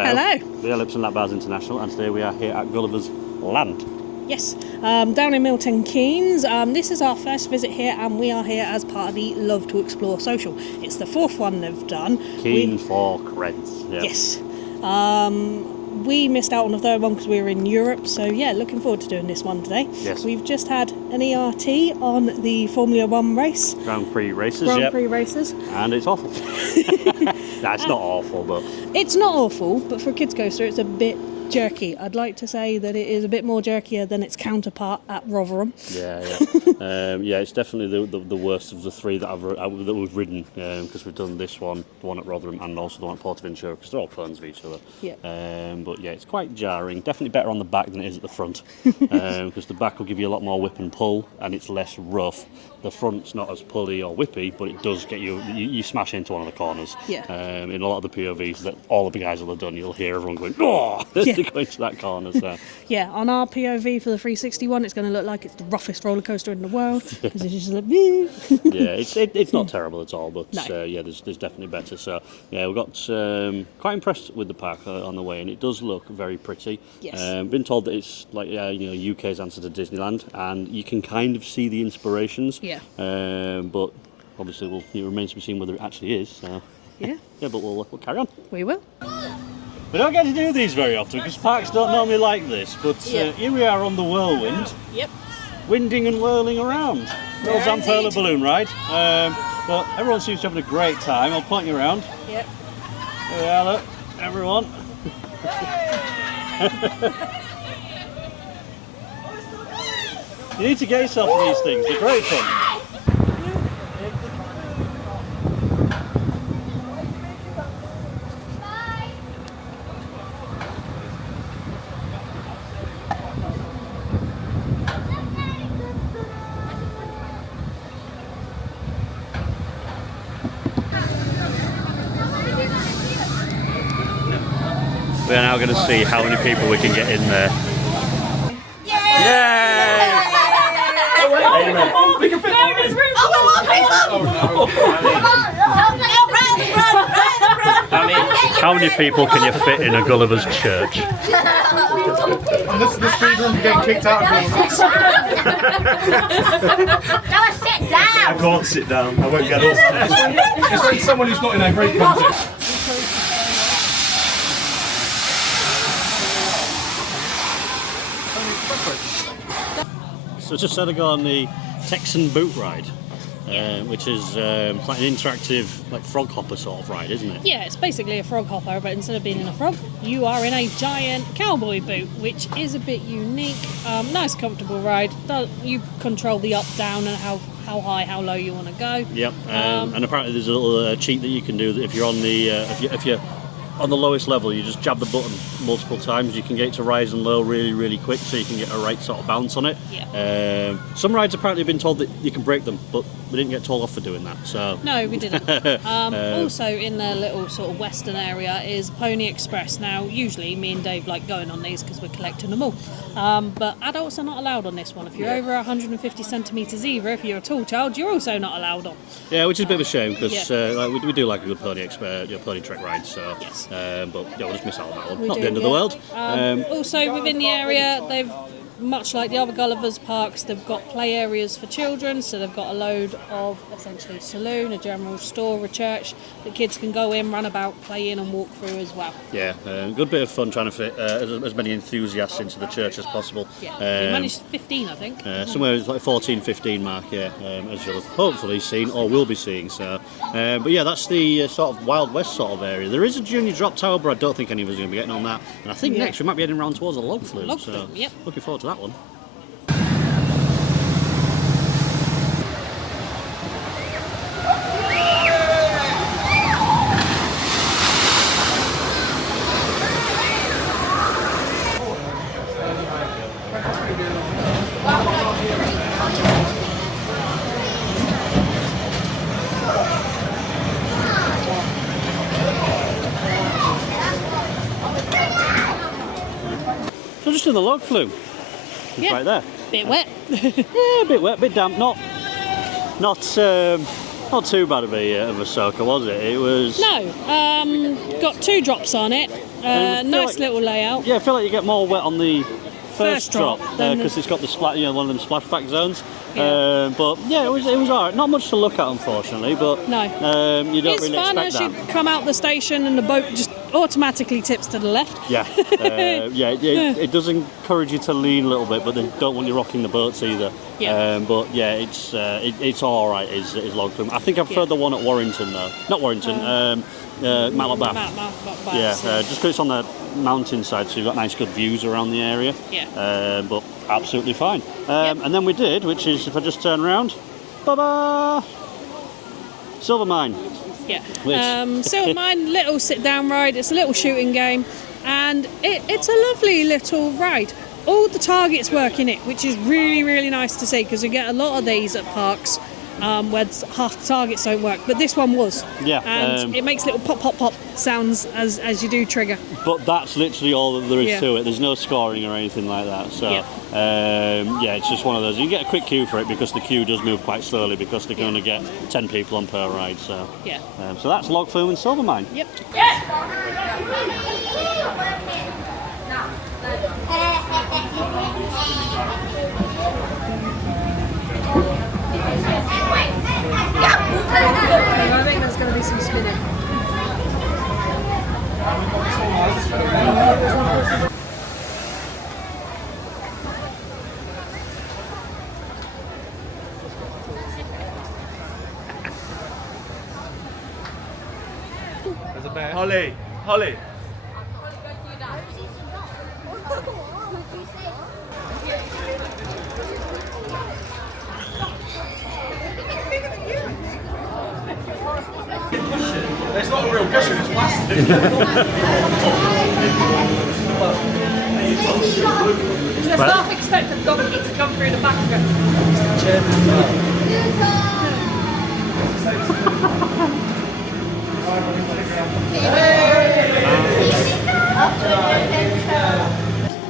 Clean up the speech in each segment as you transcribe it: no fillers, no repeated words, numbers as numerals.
Hello. We are Lipson Lap Bars International, and today we are here at Gulliver's Land. Yes, down in Milton Keynes. This is our first visit here, and we are here as part of the Love to Explore social. It's the fourth one they've done. Keen for Creds. Yep. Yes. We missed out on the third one because we were in Europe, so yeah, looking forward to doing this one today. Yes. We've just had an ERT on the Formula 1 race. Grand Prix races, Grand Prix races. And it's awful. Nah, it's not awful, but... It's not awful, but for a kids coaster it's a bit jerky. I'd like to say that it is a bit more jerkier than its counterpart at Rotherham. Yeah, it's definitely the worst of the three that that we've ridden, because we've done this one, the one at Rotherham, and also the one at Portaventura, because they're all clones of each other. Yeah. But yeah, it's quite jarring. Definitely better on the back than it is at the front, because the back will give you a lot more whip and pull, and it's less rough. The front's not as pulley or whippy, but it does get you smash into one of the corners. Yeah. In a lot of the POVs that all of the guys will have done, you'll hear everyone going, "Oh!" as they go into that corner. So. Yeah, on our POV for the 361, it's going to look like it's the roughest roller coaster in the world, because it's just like, yeah, it's not terrible at all, but no. yeah, there's definitely better. So yeah, we got quite impressed with the park on the way, and it does look very pretty. Yes. Been told that it's like UK's answer to Disneyland, and you can kind of see the inspirations. Yeah. But obviously, it remains to be seen whether it actually is. So. Yeah. Yeah, but we'll carry on. We will. We don't get to do these very often because parks don't normally like this, but here we are on the whirlwind. Yep. Winding and whirling around. Little Zamperla balloon ride. But everyone seems to be having a great time. I'll point you around. Yep. There we are, look, everyone. You need to get yourself to these things, they're great fun. We are now going to see how many people we can get in there. Yay! We can fit How many people can you fit in a Gulliver's church? And this speed room getting kicked out of Now sit down! I can't sit down, I won't get up. It's like someone who's not in a great context. So just had to go on the Texan boot ride, which is like an interactive, like frog hopper sort of ride, isn't it? Yeah, it's basically a frog hopper, but instead of being in a frog, you are in a giant cowboy boot, which is a bit unique. Nice, comfortable ride. You control the up, down, and how high, how low you want to go. Yep. And apparently there's a little cheat that you can do that if you're on the if you're on the lowest level, you just jab the button multiple times. You can get it to rise and low really, really quick, so you can get a right sort of bounce on it. Yeah. Some rides apparently have been told that you can break them, but we didn't get told off for doing that. So no, we didn't. Also, in their little sort of western area is Pony Express. Now, usually me and Dave like going on these because we're collecting them all. But adults are not allowed on this one. If you're over 150 centimetres either, if you're a tall child, you're also not allowed on. Yeah, which is a bit of a shame because we do like a good Pony Pony Trek ride. So. Yes. But yeah, we'll just miss out on that one. We Not do, the end of the world. Also, within the area, they've, much like the other Gullivers parks, they've got play areas for children, so they've got a load of essentially a saloon, a general store, a church that kids can go in, run about, play in and walk through as well. Yeah, good bit of fun trying to fit as many enthusiasts into the church as possible. Yeah, we managed 15, I think. Somewhere like 14, 15 mark, yeah, as you'll have hopefully seen or will be seeing. So, but yeah, that's the sort of Wild West sort of area. There is a junior drop tower, but I don't think any of us are going to be getting on that. And I think next we might be heading around towards a log flume. Yep. Looking forward to that one. than the log flume. It's Yeah. right there. Bit wet. Yeah, a bit wet, a bit damp. Not too bad of a soaker, was it? It was. No. Got 2 drops on it. And I feel Nice like- little layout. Yeah, I feel like you get more wet on the first drop than because it's got the one of them splashback zones. Yeah. But yeah, it was alright. Not much to look at, unfortunately. But No. you don't It's really fun expect as that. you come out the station and the boat just automatically tips to the left. Yeah, it does encourage you to lean a little bit, but they don't want you rocking the boats either. Yeah. But yeah, it's all right. Is log flume. I think I prefer the one at Warrington though. Not Warrington. Matlock Bath. Yeah, just because it's on the mountainside, so you've got nice good views around the area. Yeah. But absolutely fine. And then we did, which is if I just turn around, ba-ba, Silver Mine. Yeah. Which- Silver Mine, little sit-down ride. It's a little shooting game, and it's a lovely little ride. All the targets work in it, which is really, really nice to see because you get a lot of these at parks where half the targets don't work, but this one was. Yeah, And it makes little pop, pop, pop sounds as you do trigger. But that's literally all that there is Yeah. to it. There's no scoring or anything like that. So Yeah. it's just one of those. You get a quick queue for it because the queue does move quite slowly because they can only get 10 people on per ride. So Yeah. so that's Log Flume and Silver Mine. Yep. I think there's going to be some spinning. There's a bear. Holly, Holly. It's not a real cushion, it's plastic. There's half extent of donkey to come through the back of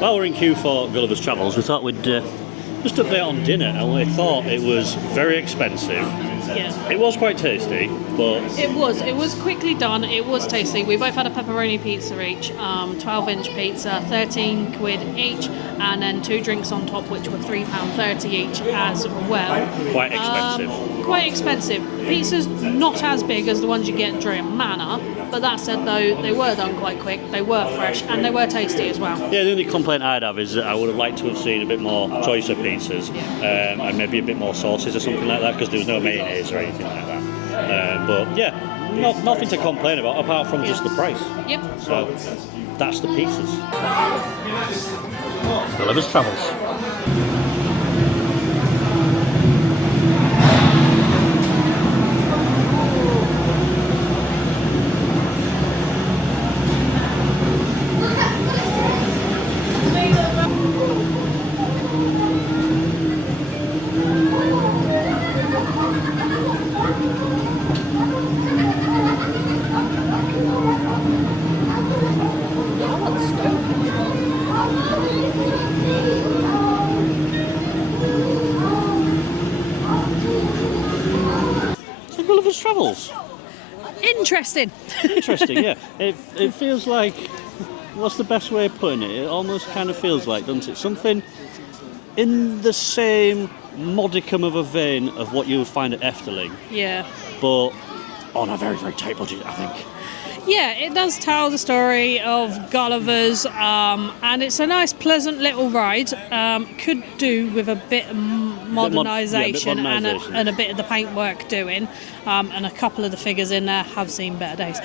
While we're in queue for Gulliver's Travels, we thought we'd just update on dinner, and we thought it was very expensive. Yeah. It was quite tasty, but It was quickly done. It was tasty. We both had a pepperoni pizza each, 12-inch pizza, 13 quid each, and then 2 drinks on top, which were £3.30 each as well. quite expensive. Quite expensive. Pizza's not as big as the ones you get during Manor, but that said, though, they were done quite quick. They were fresh, and they were tasty as well. Yeah, the only complaint I'd have is that I would have liked to have seen a bit more choicer pizzas and maybe a bit more sauces or something like that because there was no mayonnaise or anything like that. But yeah, nothing to complain about apart from just the price. Yep. So that's the pizzas. Gulliver's Travels. So Gulliver's Travels. Interesting. Interesting, yeah. It feels like, what's the best way of putting it? It almost kind of feels like, doesn't it? Something in the same modicum of a vein of what you would find at Efteling, Yeah. but on a very, very tight budget, I think. Yeah, it does tell the story of Gullivers, and it's a nice, pleasant little ride. Could do with a bit of modernisation modernisation. and a bit of the paintwork doing, and a couple of the figures in there have seen better days.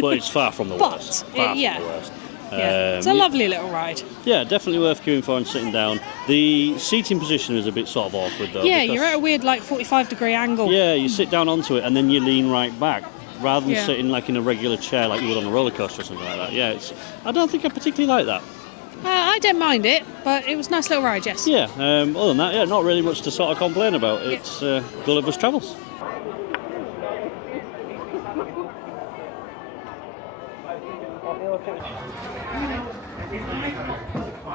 But it's far from the But, worst. Far from yeah. the worst. Yeah, it's a lovely little ride. Yeah, definitely worth queuing for and sitting down. The seating position is a bit sort of awkward though. Yeah, because- you're at a weird, like, 45-degree angle. Yeah, you sit down onto it and then you lean right back, rather than Yeah. sitting like in a regular chair like you would on a roller coaster or something like that. Yeah, I don't think I particularly like that. I didn't mind it, but it was a nice little ride, yes. Yeah, other than that, yeah, not really much to sort of complain about. It's Gulliver's Travels. I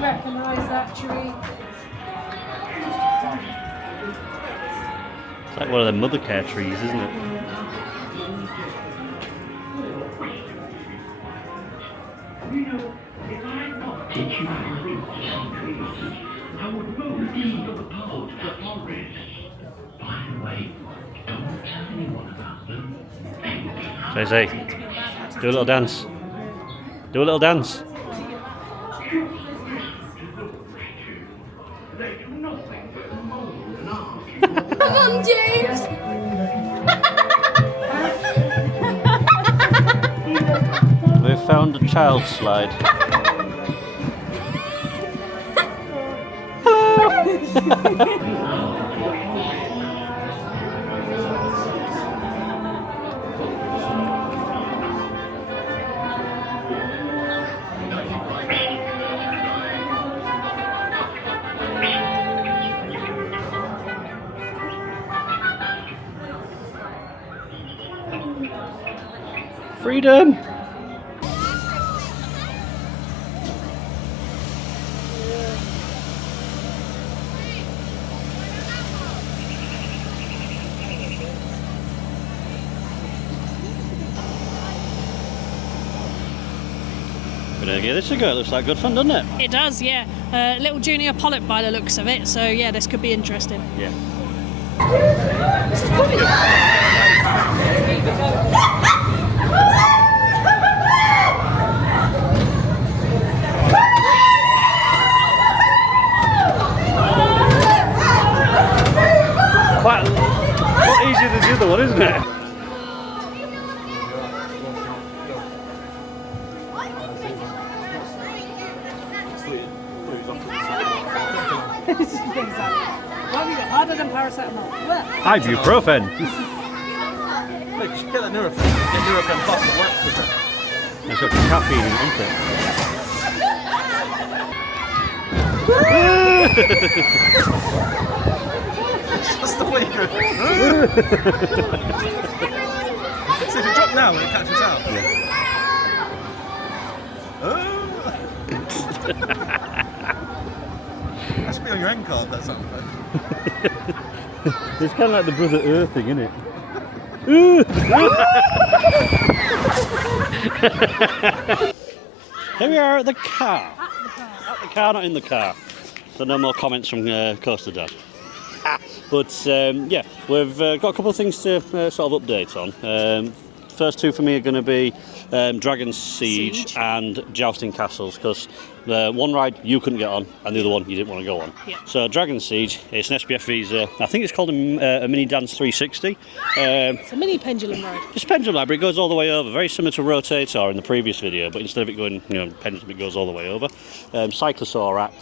recognise that tree. It's like one of the mother care trees, isn't it? If I had not teach you how to live on some trees, I would move into the poles of the forest. By the way, don't tell anyone about them. They will be Say, do a little dance. Do a little dance. They do nothing but moan and argue. Come on, James! We've found a child slide. Freedom! Gonna give this a go. It looks like good fun, doesn't it? It does, yeah. Little junior polyp by the looks of it, so yeah, this could be interesting. Yeah. Quite a lot easier than the other one, isn't it? Harder than paracetamol. Ibuprofen. Look, you should get that Nurofen. Get Nurofen plus it works with it. It's got caffeine in it, isn't it? It's just the way you go. So if you drop now, will it catch us out? That should be on your end card, that sound effect. It's kind of like the Brother Earth thing, isn't it? Here we are at the car. At the car, not in the car. So no more comments from Coaster Dad. But yeah, we've got a couple of things to sort of update on. First two for me are going to be Dragon's Siege and Jousting Castles, because the one ride you couldn't get on and the other one you didn't want to go on. Yeah. So Dragon's Siege, it's an SBF visa. I think it's called a Mini Dance 360. It's a mini pendulum ride. It's a pendulum ride, but it goes all the way over, very similar to Rotator in the previous video, but instead of it going, pendulum, it goes all the way over. Cyclosaur at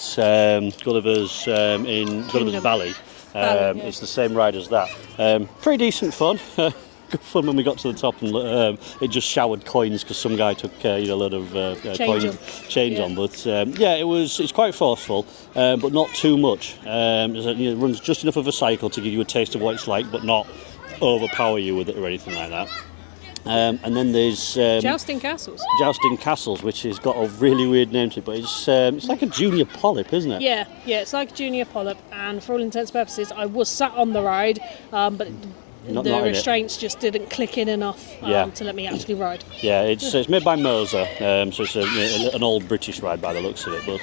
Gullivers in Gulliver's Valley. Yeah. It's the same ride as that. Pretty decent fun. Good fun when we got to the top and it just showered coins because some guy took a load of change on. But yeah, it's quite forceful, but not too much. It runs just enough of a cycle to give you a taste of what it's like, but not overpower you with it or anything like that. And then there's Jousting Castles. Jousting Castles, which has got a really weird name to it, but it's like a junior polyp, isn't it? Yeah, it's like a junior polyp, and for all intents and purposes, I was sat on the ride, but Not the in it. restraints just didn't click in enough to let me actually ride. Yeah, it's made by Moser, so it's an old British ride by the looks of it, but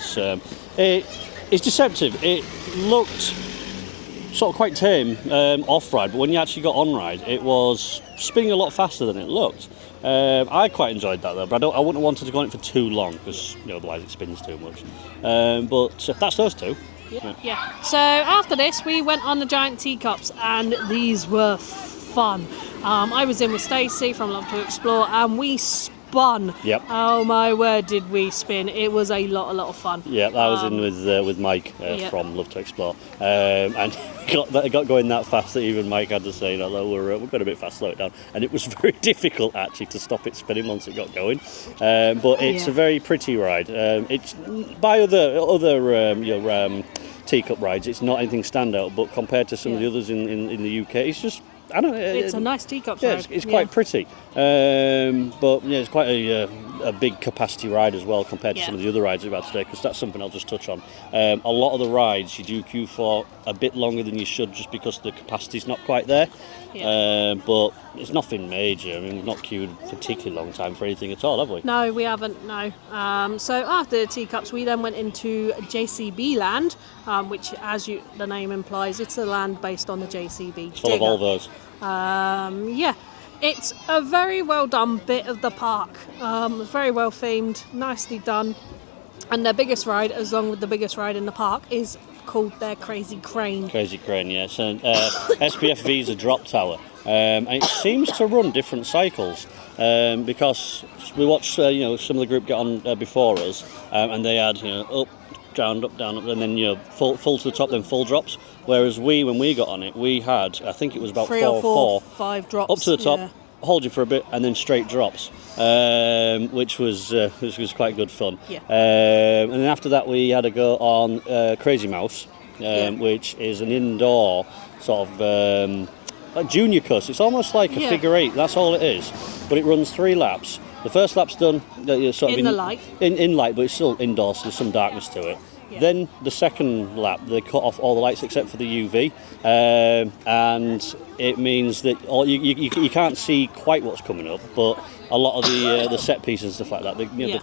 it's deceptive. It looked sort of quite tame off-ride, but when you actually got on-ride, it was spinning a lot faster than it looked. I quite enjoyed that though, but I wouldn't have wanted to go on it for too long, because otherwise it spins too much. But that's those two. Yeah. So after this, we went on the giant teacups, and these were fun. I was in with Stacey from Love to Explore, and we bun. Yep. Oh my word, did we spin? It was a lot of fun. Yeah, I was in with Mike from Love to Explore, and it got going that fast that even Mike had to say, we're going a bit fast, slow it down. And it was very difficult actually to stop it spinning once it got going. But it's a very pretty ride. It's by other teacup rides, it's not anything standout, but compared to some of the others in the UK, it's just, I don't know. It's a nice teacup ride. ride. It's quite pretty. But it's quite a big capacity ride as well compared to some of the other rides we've had today, because that's something I'll just touch on. A lot of the rides you do queue for a bit longer than you should just because the capacity's not quite there. But it's nothing major. I mean, we've not queued for a particularly long time for anything at all, have we? No, we haven't, no. So after the teacups, we then went into JCB land, which, as the name implies, it's a land based on the JCB. It's full of all those. It's a very well done bit of the park. Very well themed, nicely done. And their biggest ride, as long with the biggest ride in the park, is called their Crazy Crane. Crazy Crane, yeah. So SPFV's a drop tower. And it seems to run different cycles because we watched some of the group get on before us, and they had up, down, and then full to the top, then full drops. Whereas when we got on it, we had, I think it was about 3 or 5 drops up to the top, hold you for a bit, and then straight drops, which was quite good fun. And then after that, we had a go on Crazy Mouse, which is an indoor sort of like junior cuss. It's almost like a figure eight. That's all it is, but it runs 3 laps. The first lap's done sort of in the light. In light, but it's still indoors, so there's some darkness to it. Then the second lap, they cut off all the lights except for the UV, and it means that you can't see quite what's coming up, but a lot of the set pieces and stuff like that,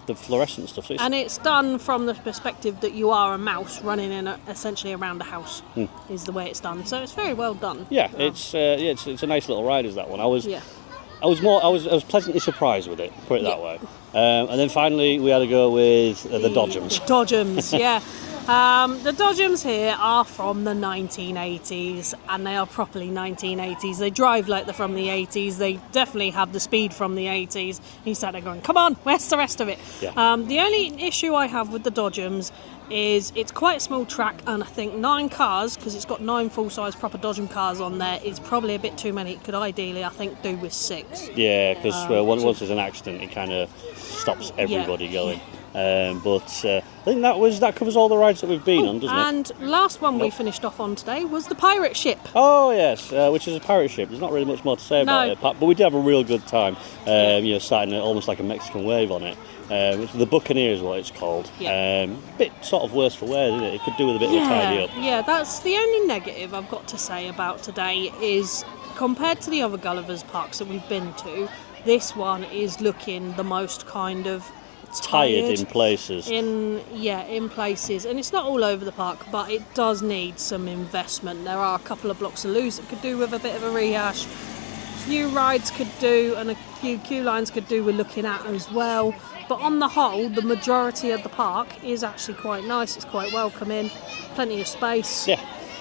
the fluorescent stuff. So it's done from the perspective that you are a mouse running in essentially around a house, is the way it's done. So it's very well done. Yeah, it's a nice little ride, is that one. I was pleasantly surprised with it, put it that way. And then finally we had to go with the Dodgems. Dodgems, yeah. The Dodgems here are from the 1980s, and they are properly 1980s. They drive like they're from the 80s. They definitely have the speed from the 80s. You sat there going, come on, where's the rest of it? The only issue I have with the Dodgems is it's quite a small track, and I think 9 cars, because it's got 9 full-size proper Dodgem cars on there, is probably a bit too many. It could ideally, I think, do with 6. Yeah, because once there's an accident, it kind of stops everybody going. But I think that covers all the rides that we've been on, doesn't it? And last one we finished off on today was the pirate ship. Oh yes, which is a pirate ship. There's not really much more to say about it, but we did have a real good time. Starting almost like a Mexican wave on it. The Buccaneer is what it's called. Bit sort of worse for wear, isn't it? It could do with a bit of a tidy up. Yeah, that's the only negative I've got to say about today is compared to the other Gulliver's parks that we've been to, this one is looking the most kind of tired in places. In places, and it's not all over the park, but it does need some investment. There are a couple of blocks of loose that could do with a bit of a rehash. A few rides could do, and a few queue lines could do with looking at as well. But on the whole, the majority of the park is actually quite nice. It's quite welcoming, plenty of space.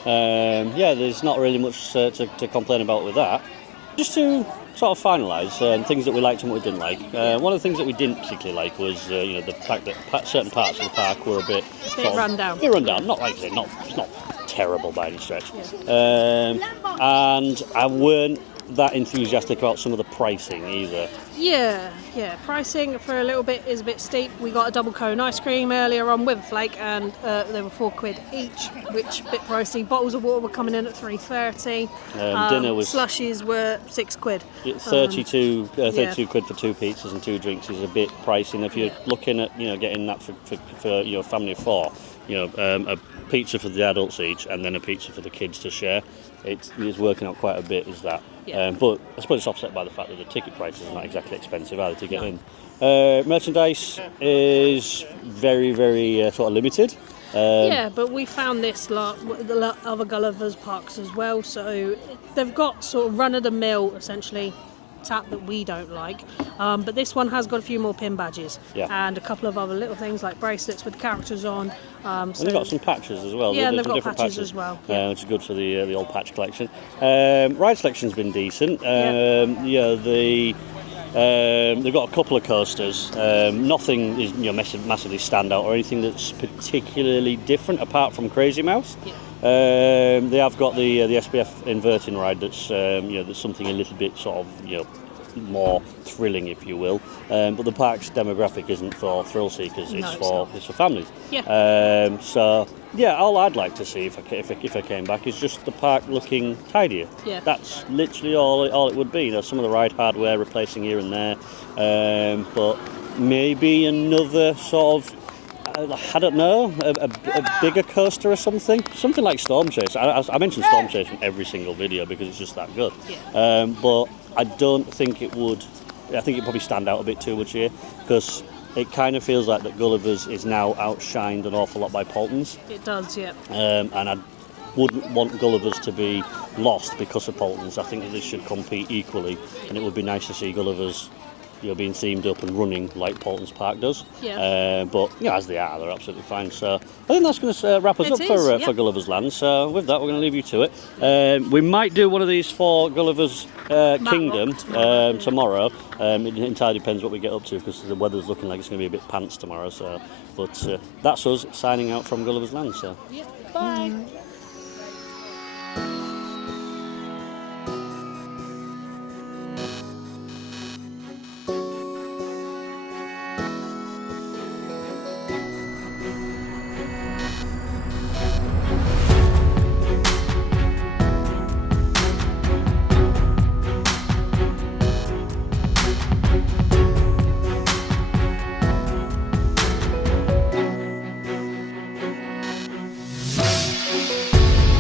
There's not really much to complain about with that. Just to sort of finalise things that we liked and what we didn't like. One of the things that we didn't particularly like was the fact that certain parts of the park were a bit run down. Not like I say, it's not terrible by any stretch. And I weren't that enthusiastic about some of the pricing either. Pricing for a little bit is a bit steep. We got a double cone ice cream earlier on with a flake, and they were £4 each, which a bit pricey. Bottles of water were coming in at £3.30. Dinner was slushies were £6. 32 quid for 2 pizzas and 2 drinks is a bit pricey. And if you're looking at getting that for family of 4, a pizza for the adults each and then a pizza for the kids to share, it's working out quite a bit, is that. But I suppose it's offset by the fact that the ticket prices are not exactly expensive either to get in. Merchandise is very, very sort of limited. But we found this with the other Gulliver's parks as well. So they've got sort of run-of-the-mill, essentially, tap that we don't like. But this one has got a few more pin badges and a couple of other little things like bracelets with characters on. And they've got some patches as well. Yeah, and they've got patches as well. Which is good for the old patch collection. Ride selection's been decent. The They've got a couple of coasters. Nothing is massively standout or anything that's particularly different apart from Crazy Mouse. Yeah. They have got the SPF inverting ride that's that's something a little bit sort of more thrilling, if you will. But the park's demographic isn't for thrill seekers; it's for families. Yeah. So yeah, all I'd like to see if I came back is just the park looking tidier. Yeah. That's literally all it would be. Some of the ride hardware replacing here and there, but maybe another sort of. I don't know, a bigger coaster or something like Storm Chase. I mention Storm Chase in every single video because it's just that good. Yeah. But I don't think it would. I think it'd probably stand out a bit too much here because it kind of feels like that Gulliver's is now outshined an awful lot by Polton's. It does, yeah. And I wouldn't want Gulliver's to be lost because of Polton's. I think that they should compete equally, and it would be nice to see Gulliver's being themed up and running like Polton's Park does. Yeah. But as they are, they're absolutely fine. So I think that's going to wrap us up for Gulliver's Land. So with that, we're going to leave you to it. We might do one of these for Gulliver's Kingdom tomorrow. It entirely depends what we get up to because the weather's looking like it's going to be a bit pants tomorrow. So, but that's us signing out from Gulliver's Land. So. Yeah. Bye.